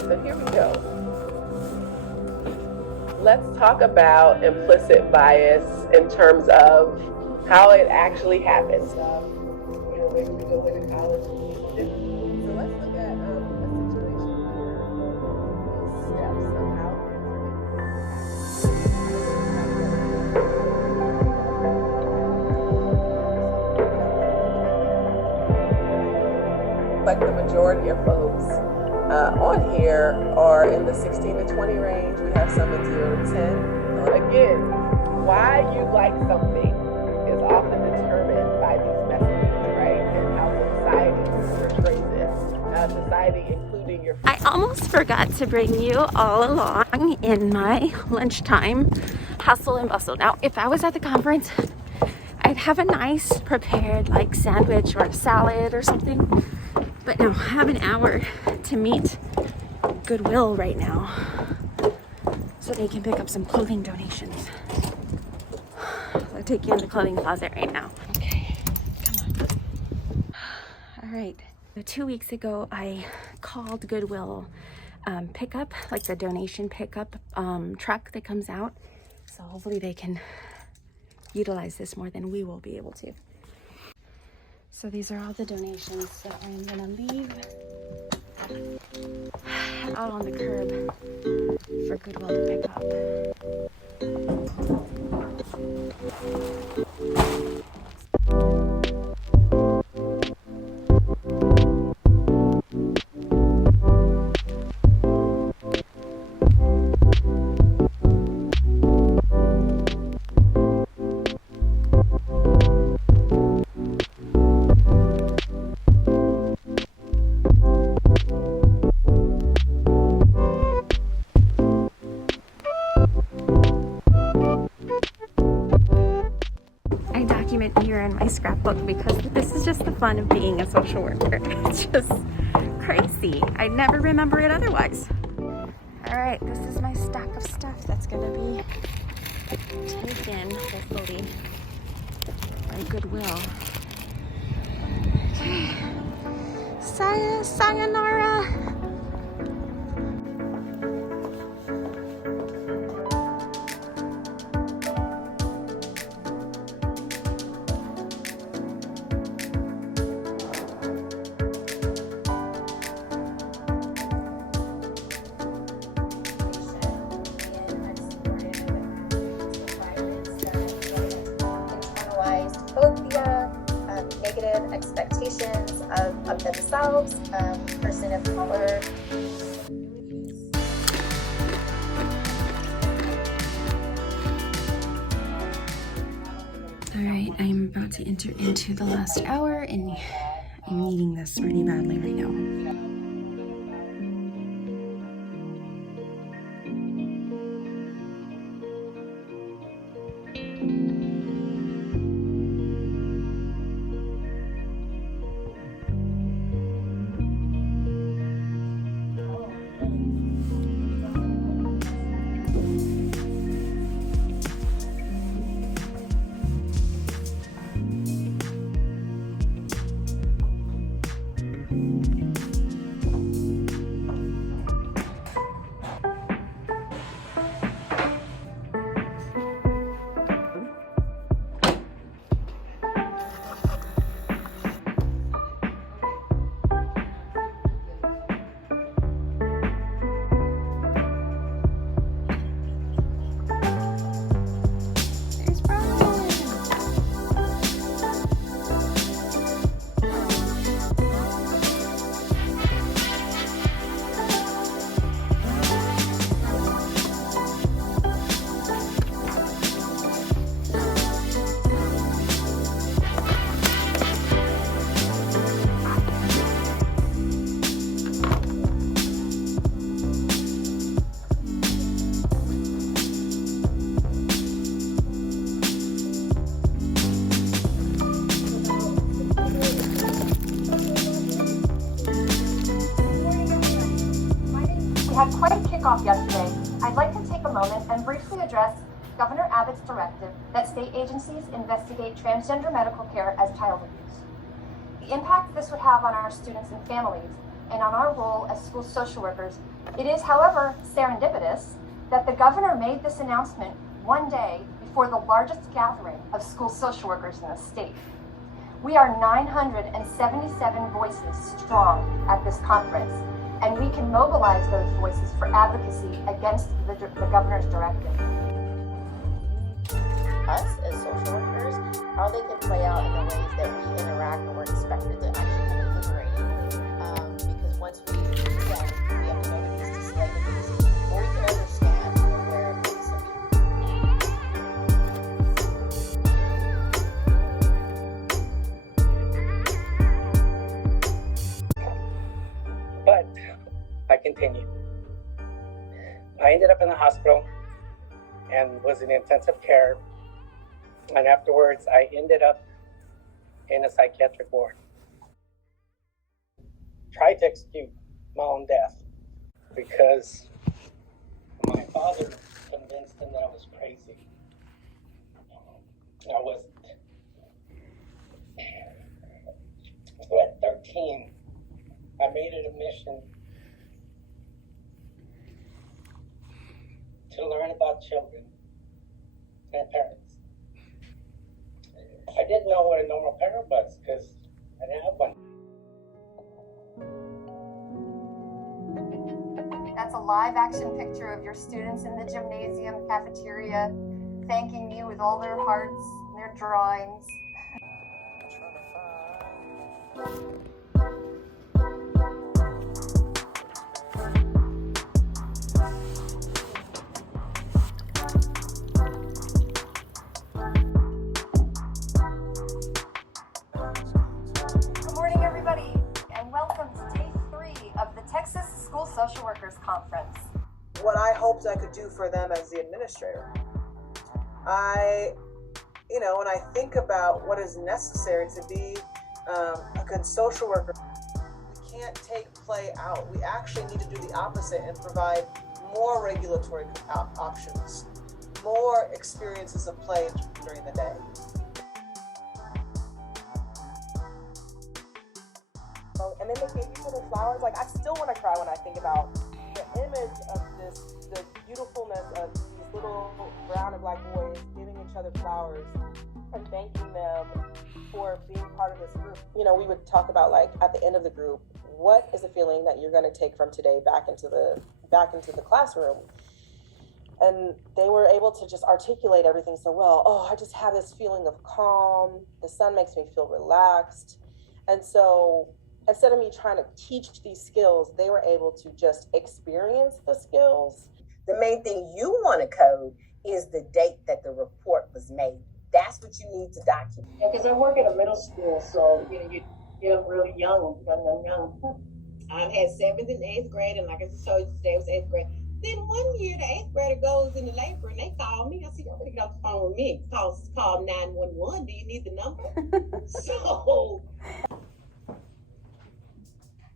So here we go. Let's talk about implicit bias in terms of how it actually happens. Maybe we go into college. So let's look at a situation here, these steps of how like the majority of folks on here are in the 16 to 20 range. We have some in 0 to 10. Again, why you like something is often determined by these messages, right? And how society portrays it. Society, including your I almost forgot to bring you all along in my lunchtime hustle and bustle. Now, if I was at the conference, I'd have a nice prepared like sandwich or a salad or something. But now I have an hour to meet Goodwill right now so they can pick up some clothing donations. I'll take you in the clothing closet right now. Okay, come on. All right. So 2 weeks ago, I called Goodwill pickup, like the donation pickup truck that comes out. So hopefully they can utilize this more than we will be able to. So these are all the donations that I'm gonna leave out on the curb for Goodwill to pick up. Here in my scrapbook because this is just the fun of being a social worker. It's just crazy. I never remember it otherwise. All right, this is my stack of stuff that's gonna be taken, hopefully, by Goodwill. Okay. Sayonara. Negative expectations of themselves, person of color. All right, I'm about to enter into the last hour and I'm needing this pretty badly right now. had quite a kickoff yesterday. I'd like to take a moment and briefly address Governor Abbott's directive that state agencies investigate transgender medical care as child abuse. The impact this would have on our students and families and on our role as school social workers. It is, however, serendipitous that the governor made this announcement one day before the largest gathering of school social workers in the state. We are 977 voices strong at this conference, and we can mobilize those voices for advocacy against the governor's directive. Us as social workers, how they can play out in the ways that we interact and we're expected to actually be deliberating. Because once we do that, we have to know that these disclaimers, or we can understand where it is. But I continued. I ended up in the hospital and was in intensive care. And afterwards, I ended up in a psychiatric ward. Tried to execute my own death because my father convinced him that I was crazy. I wasn't. So at 13, I made it a mission to learn about children and parents. I didn't know what a normal parent was because I didn't have one. That's a live action picture of your students in the gymnasium cafeteria thanking you with all their hearts and their drawings. Social Workers Conference. What I hoped I could do for them as the administrator. When I think about what is necessary to be a good social worker, we can't take play out. We actually need to do the opposite and provide more regulatory options, more experiences of play during the day. And then they gave each other flowers. Like, I still want to cry when I think about the image of the beautifulness of these little brown and black boys giving each other flowers and thanking them for being part of this group. We would talk about, like, at the end of the group, what is the feeling that you're going to take from today back into the classroom? And they were able to just articulate everything so well. Oh, I just have this feeling of calm. The sun makes me feel relaxed. And so instead of me trying to teach these skills, they were able to just experience the skills. The main thing you want to code is the date that the report was made. That's what you need to document. Yeah, because I work at a middle school, so you're really young. I had 7th and 8th grade, and like I told you today, it was 8th grade. Then one year, the 8th grader goes in the labor, and they call me. I said, y'all better get off the phone with me. Call 911. Do you need the number? So